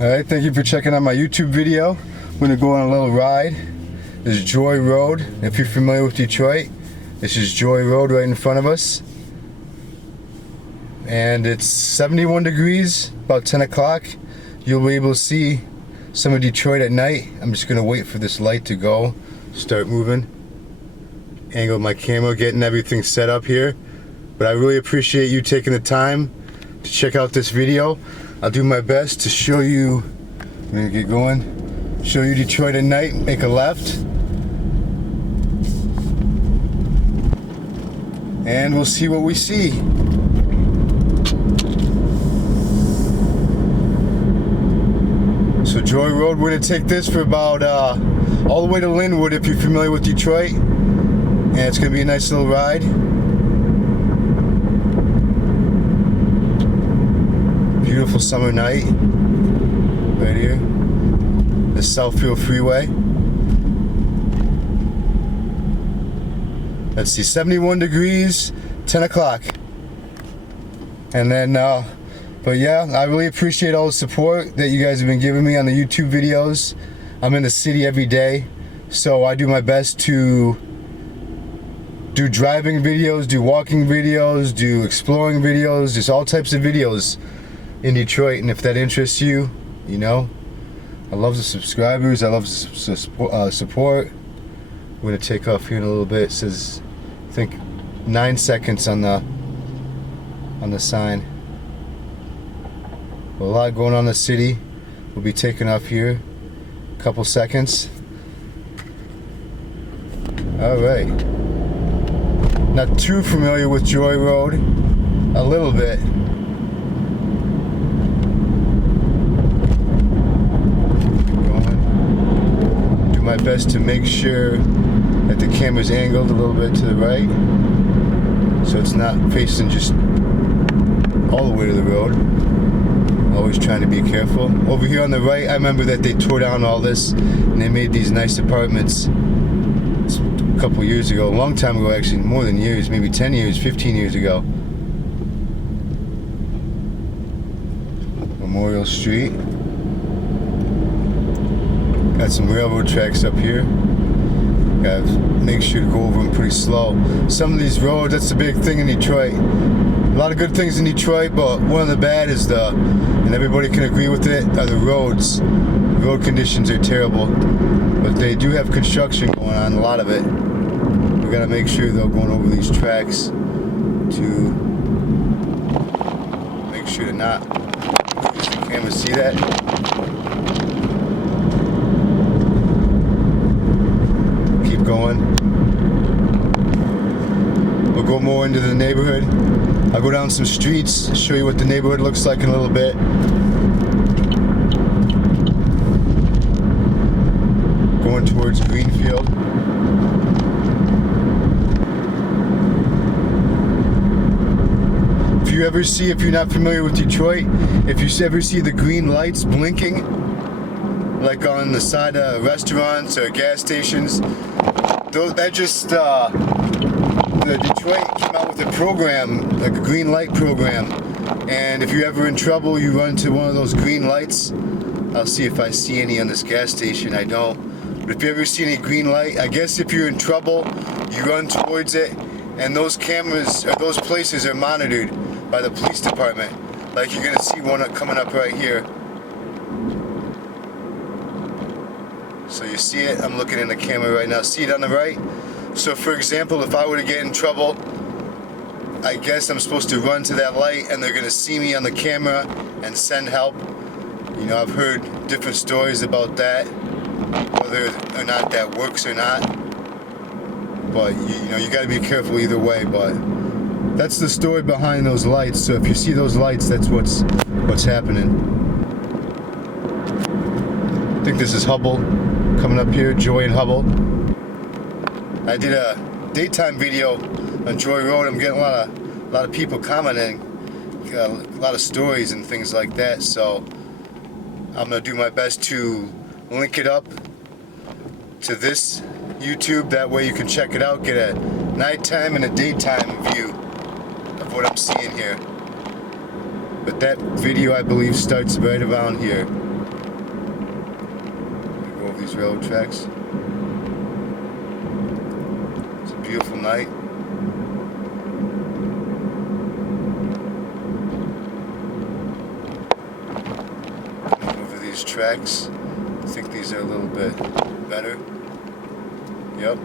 Alright, thank you for checking out my YouTube video. I'm going to go on a little ride. This is Joy Road. If you're familiar with Detroit, this is Joy Road right in front of us. And it's 71 degrees, about 10 o'clock. You'll be able to see some of Detroit at night. I'm just going to wait for this light to go, start moving. Angle my camera, getting everything set up here. But I really appreciate you taking the time to check out this video. I'll do my best to show you, I'm gonna get going, show you Detroit at night, make a left. And we'll see what we see. So Joy Road, we're gonna take this for about all the way to Linwood if you're familiar with Detroit. And it's gonna be a nice little ride. Beautiful summer night right here, the Southfield Freeway. Let's see, 71 degrees, 10 o'clock. And then but yeah, I really appreciate all the support that you guys have been giving me on the YouTube videos. I'm in the city every day, so I do my best to do driving videos, do walking videos, do exploring videos, just all types of videos in Detroit. And if that interests you, you know, I love the subscribers, I love the support. We're gonna take off here in a little bit. It says, I think, 9 seconds on the sign. A lot going on in the city. We'll be taking off here, a couple seconds. All right. Not too familiar with Joy Road, a little bit. My best to make sure that the camera's angled a little bit to the right, so it's not facing just all the way to the road. Always trying to be careful. Over here on the right, I remember that they tore down all this and they made these nice apartments a couple years ago, a long time ago actually, more than years, maybe 10 years, 15 years ago. Memorial Street. Got some railroad tracks up here. Gotta make sure to go over them pretty slow. Some of these roads, that's the big thing in Detroit. A lot of good things in Detroit, but one of the bad is and everybody can agree with it, are the roads. The road conditions are terrible, but they do have construction going on, a lot of it. We gotta make sure though, going over these tracks to make sure to not, does the camera see that? Going. We'll go more into the neighborhood. I'll go down some streets, show you what the neighborhood looks like in a little bit. Going towards Greenfield. If you're not familiar with Detroit, if you ever see the green lights blinking, like on the side of restaurants or gas stations, that just, the Detroit came out with a program, like a green light program, and if you're ever in trouble, you run to one of those green lights. I'll see if I see any on this gas station. I don't. But if you ever see any green light, I guess if you're in trouble, you run towards it, and those cameras, or those places are monitored by the police department. Like you're gonna see one coming up right here. So you see it, I'm looking in the camera right now, see it on the right? So for example, if I were to get in trouble, I guess I'm supposed to run to that light and they're gonna see me on the camera and send help. You know, I've heard different stories about that, whether or not that works or not. But you know, you gotta be careful either way, but that's the story behind those lights. So if you see those lights, that's what's happening. I think this is Hubble coming up here, Joy and Hubble. I did a daytime video on Joy Road. I'm getting a lot of people commenting, a lot of stories and things like that. So I'm gonna do my best to link it up to this YouTube. That way you can check it out, get a nighttime and a daytime view of what I'm seeing here. But that video, I believe, starts right around here. these railroad tracks. It's a beautiful night. Over these tracks. I think these are a little bit better. Yep.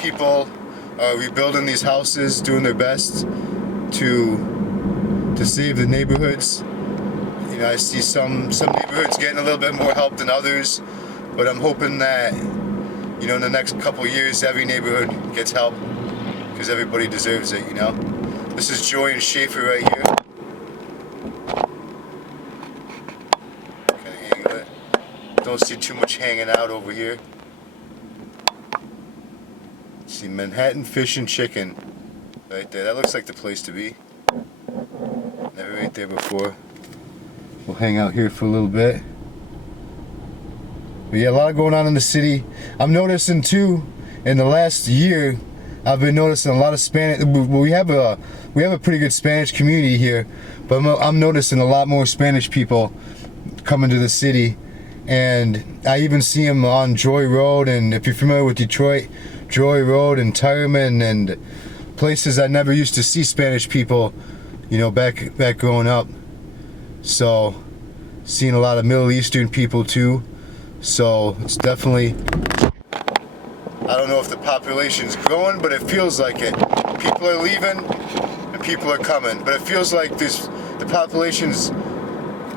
People are rebuilding these houses, doing their best to save the neighborhoods. You know, I see some neighborhoods getting a little bit more help than others, but I'm hoping that, you know, in the next couple of years, every neighborhood gets help, because everybody deserves it, you know. This is Joy and Schaefer right here. Kind of angle it. Don't see too much hanging out over here. See Manhattan Fish and Chicken right there. That looks like the place to be. Never ate there before. We'll hang out here for a little bit. But yeah, a lot going on in the city. I'm noticing too, in the last year, I've been noticing a lot of Spanish. We have a pretty good Spanish community here, but I'm noticing a lot more Spanish people coming to the city, and I even see them on Joy Road. And if you're familiar with Detroit, Joy Road and Tireman and places I never used to see Spanish people, you know, back growing up. So, seeing a lot of Middle Eastern people too. So, it's definitely, I don't know if the population's growing, but it feels like it. People are leaving and people are coming. But it feels like the population's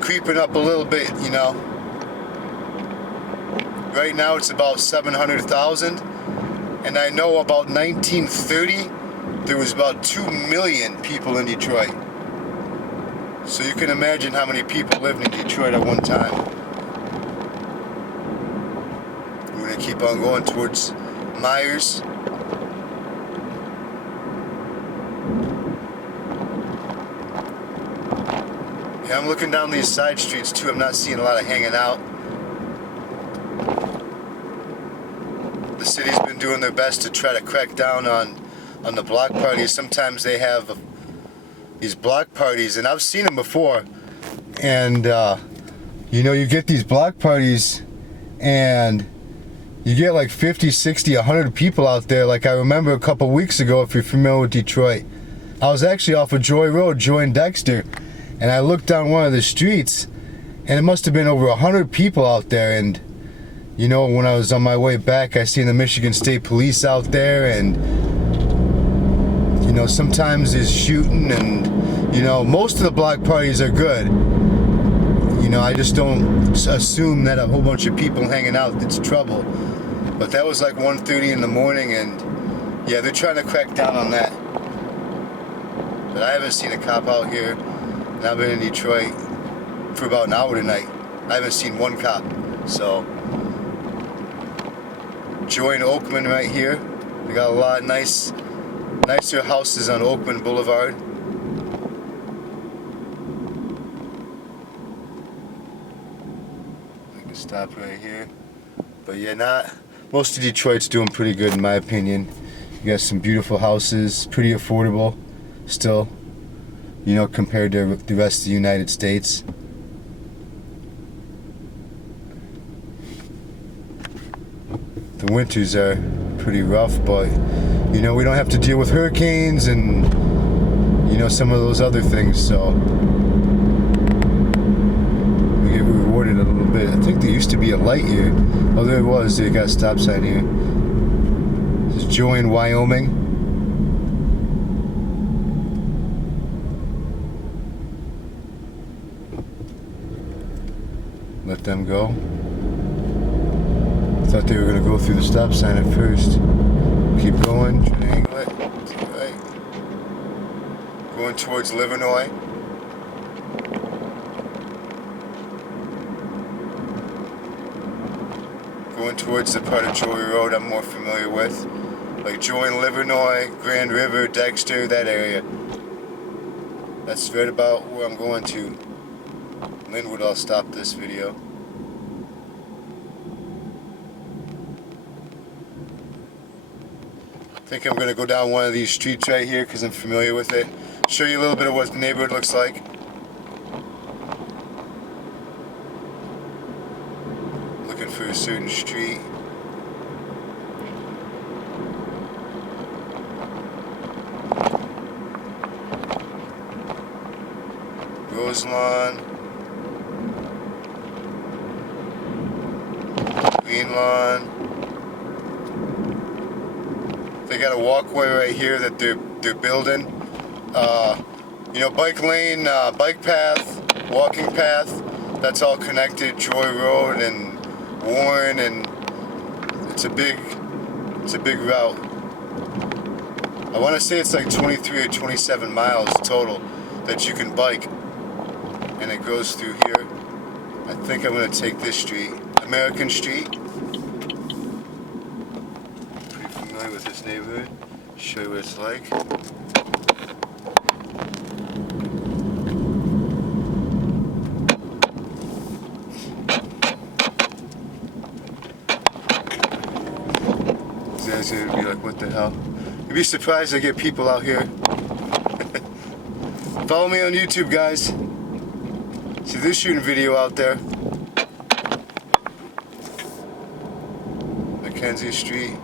creeping up a little bit, you know. Right now it's about 700,000. And I know about 1930, there was about 2 million people in Detroit. So you can imagine how many people lived in Detroit at one time. We're going to keep on going towards Myers. Yeah, I'm looking down these side streets too. I'm not seeing a lot of hanging out. The city's been doing their best to try to crack down on the block parties. Sometimes they have these block parties, and I've seen them before, and you know, you get these block parties and you get like 50, 60, 100 people out there. Like I remember a couple weeks ago, if you're familiar with Detroit, I was actually off of Joy Road, Joy and Dexter, and I looked down one of the streets and it must have been over 100 people out there. And you know, when I was on my way back, I seen the Michigan State Police out there, and you know, sometimes there's shooting, and you know, most of the block parties are good. You know, I just don't assume that a whole bunch of people hanging out, it's trouble. But that was like 1:30 in the morning, and yeah, they're trying to crack down on that. But I haven't seen a cop out here, and I've been in Detroit for about an hour tonight. I haven't seen one cop. So Joy and Oakman right here. We got a lot of nicer houses on Oakman Boulevard. I can stop right here. But yeah, most of Detroit's doing pretty good in my opinion. You got some beautiful houses, pretty affordable still, you know, compared to the rest of the United States. The winters are pretty rough, but you know, we don't have to deal with hurricanes and you know, some of those other things, so we get rewarded a little bit. I think there used to be a light here. Oh, there was. They got a stop sign here. This is Joy in Wyoming. Let them go. Thought they were going to go through the stop sign at first. Keep going, try to angle it. Right. Going towards Livernois. Going towards the part of Joy Road I'm more familiar with. Like Joy and Livernois, Grand River, Dexter, that area. That's right about where I'm going to. Linwood, I'll stop this video. I think I'm going to go down one of these streets right here because I'm familiar with it. Show you a little bit of what the neighborhood looks like. Looking for a certain street. Rose lawn, green lawn. They got a walkway right here that they're building. You know, bike lane, bike path, walking path. That's all connected. Joy Road and Warren, and it's a big route. I want to say it's like 23 or 27 miles total that you can bike, and it goes through here. I think I'm going to take this street, American Street. Pretty familiar with this neighborhood. Show you what it's like. These guys are going to be like, what the hell? You'd be surprised I get people out here. Follow me on YouTube, guys. See, they're shooting video out there. Mackenzie Street.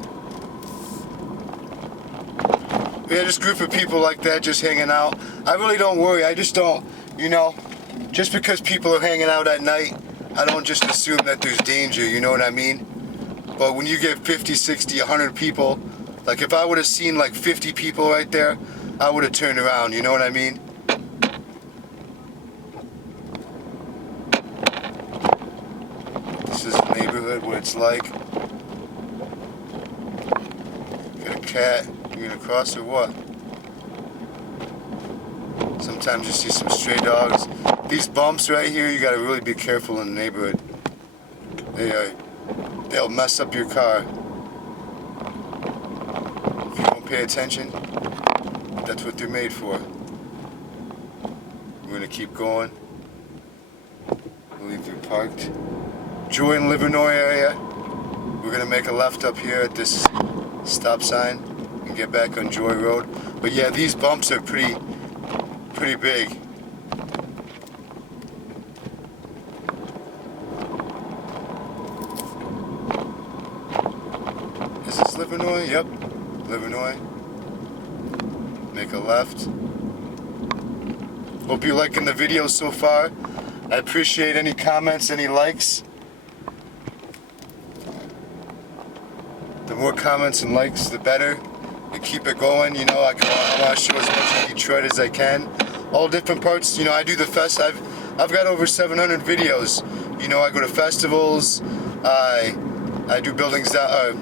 Yeah, just a group of people like that just hanging out. I really don't worry. I just don't, you know, just because people are hanging out at night, I don't just assume that there's danger, you know what I mean? But when you get 50, 60, 100 people, like if I would have seen like 50 people right there, I would have turned around, you know what I mean? This is the neighborhood, what it's like. Got a cat. You gonna cross or what? Sometimes you see some stray dogs. These bumps right here, you gotta really be careful in the neighborhood. They'll mess up your car. If you don't pay attention, that's what they're made for. We're gonna keep going. I believe you're parked. Joy and Livernois area. We're gonna make a left up here at this stop sign and get back on Joy Road. But yeah, these bumps are pretty big. Is this Livernois? Yep, Livernois. Make a left. Hope you're liking the video so far. I appreciate any comments, any likes. The more comments and likes, the better. And keep it going. You know, I want to show as much of Detroit as I can. All different parts. You know, I do the fest. I've got over 700 videos. You know, I go to festivals. I do buildings. I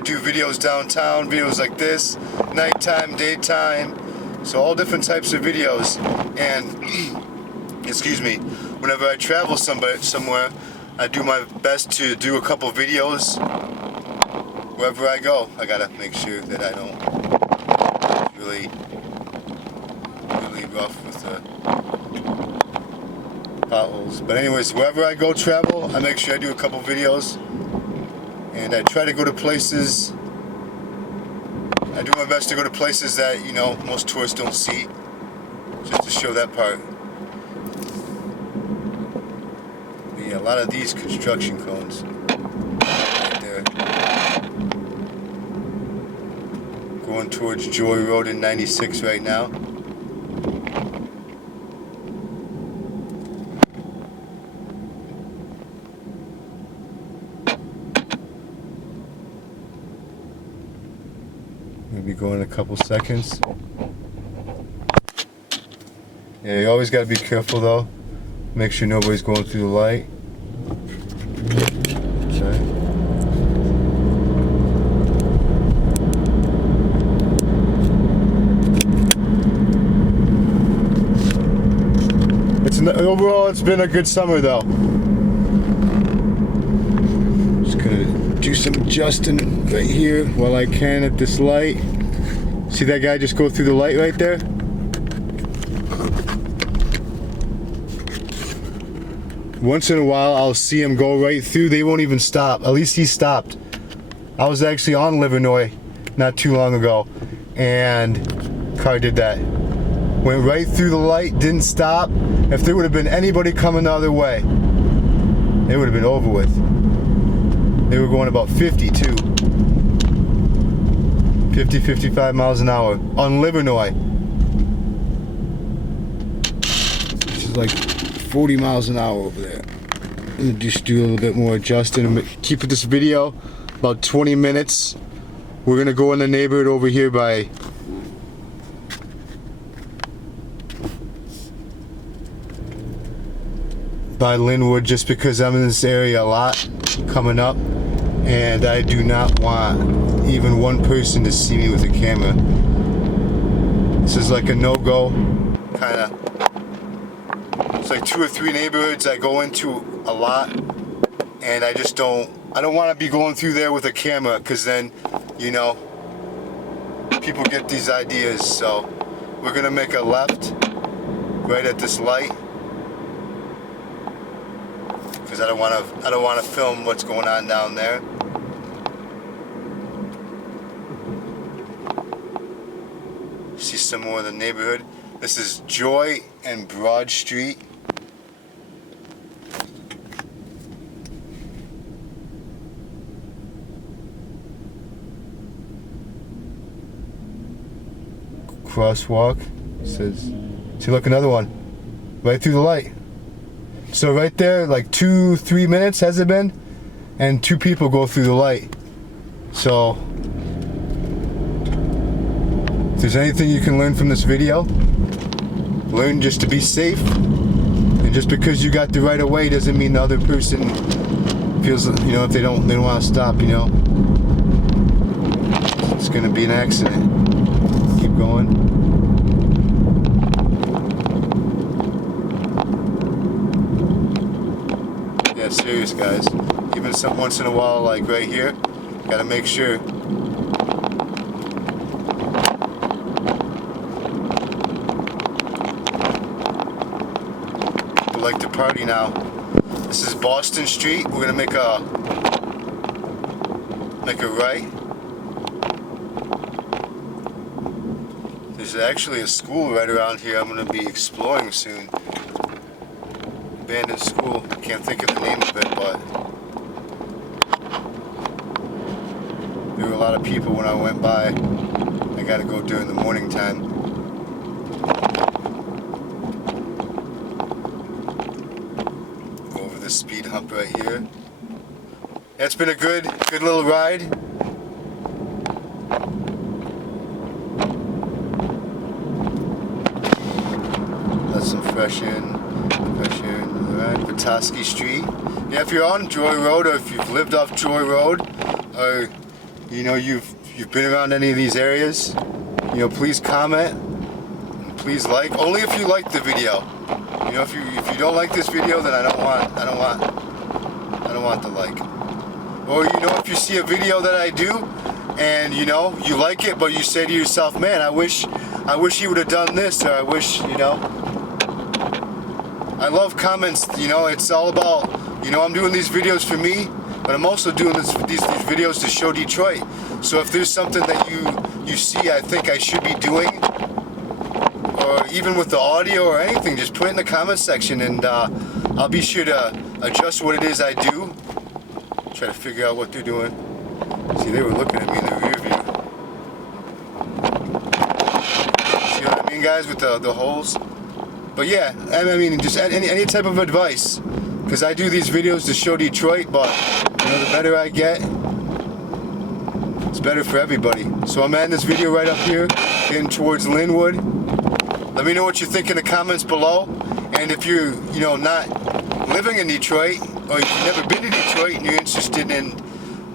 do videos downtown. Videos like this, nighttime, daytime. So all different types of videos. And excuse me. Whenever I travel somewhere, I do my best to do a couple videos. Wherever I go, I gotta make sure that I don't really rough with the potholes. But anyways, wherever I go travel, I make sure I do a couple videos, and I try to go to places. I do my best to go to places that, you know, most tourists don't see, just to show that part. But yeah, a lot of these construction cones right there. Going towards Joy Road in 96 right now. We'll be going in a couple seconds. Yeah, you always got to be careful though. Make sure nobody's going through the light. Okay. Overall, it's been a good summer though. Just gonna do some adjusting right here while I can at this light. See that guy just go through the light right there? Once in a while I'll see him go right through. They won't even stop. At least he stopped. I was actually on Livernois not too long ago, and car did that. Went right through the light, didn't stop. If there would have been anybody coming the other way, it would have been over with. They were going about 50 too. 50, 55 miles an hour on Livernois. Which is like 40 miles an hour over there. I'm gonna just do a little bit more adjusting and keep this video about 20 minutes. We're gonna go in the neighborhood over here by Linwood, just because I'm in this area a lot coming up, and I do not want even one person to see me with a camera. This is like a no-go kind of. It's like 2 or 3 neighborhoods I go into a lot, and I don't want to be going through there with a camera, because then, you know, people get these ideas. So we're gonna make a left right at this light, because I don't want to film what's going on down there. See some more of the neighborhood. This is Joy and Broad Street. Crosswalk. Says, see, look, another one right through the light. So right there, like 2-3 minutes has it been, and 2 people go through the light. So if there's anything you can learn from this video, learn just to be safe. And just because you got the right of way doesn't mean the other person feels, you know, if they don't want to stop, you know, it's gonna be an accident. Keep going. Yeah, serious, guys. Even once in a while, like right here, gotta make sure. People like to party now. This is Boston Street. We're gonna make a right. There's actually a school right around here I'm gonna be exploring soon. Abandoned school. I can't think of the name of it, but there were a lot of people when I went by. I gotta go during the morning time. Go over the speed hump right here. It's been a good little ride. That's some fresh air. Alright, Petoskey Street. Yeah, if you're on Joy Road, or if you've lived off Joy Road, or you know you've been around any of these areas, you know, please comment and please like. Only if you like the video. You know, if you don't like this video, then I don't want the like. Or you know, if you see a video that I do and you know you like it, but you say to yourself, man, I wish he would have done this, or I wish, you know. I love comments, you know. It's all about, you know, I'm doing these videos for me, but I'm also doing these videos to show Detroit. So if there's something that you see I think I should be doing, or even with the audio or anything, just put it in the comment section, and I'll be sure to adjust what it is I do. Try to figure out what they're doing. See, they were looking at me in the rear view. See what I mean, guys, with the holes? But yeah, I mean, just any type of advice, because I do these videos to show Detroit, but you know, the better I get, it's better for everybody. So I'm ending this video right up here, getting towards Linwood. Let me know what you think in the comments below, and if you're, you know, not living in Detroit, or you've never been to Detroit and you're interested in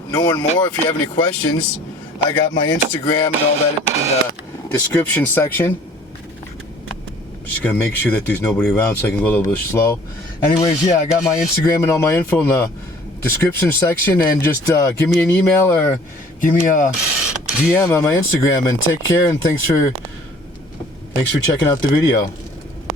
knowing more, if you have any questions, I got my Instagram and all that in the description section. Just gonna make sure that there's nobody around so I can go a little bit slow. Anyways, yeah, I got my Instagram and all my info in the description section, and just give me an email or give me a DM on my Instagram, and take care, and thanks for checking out the video.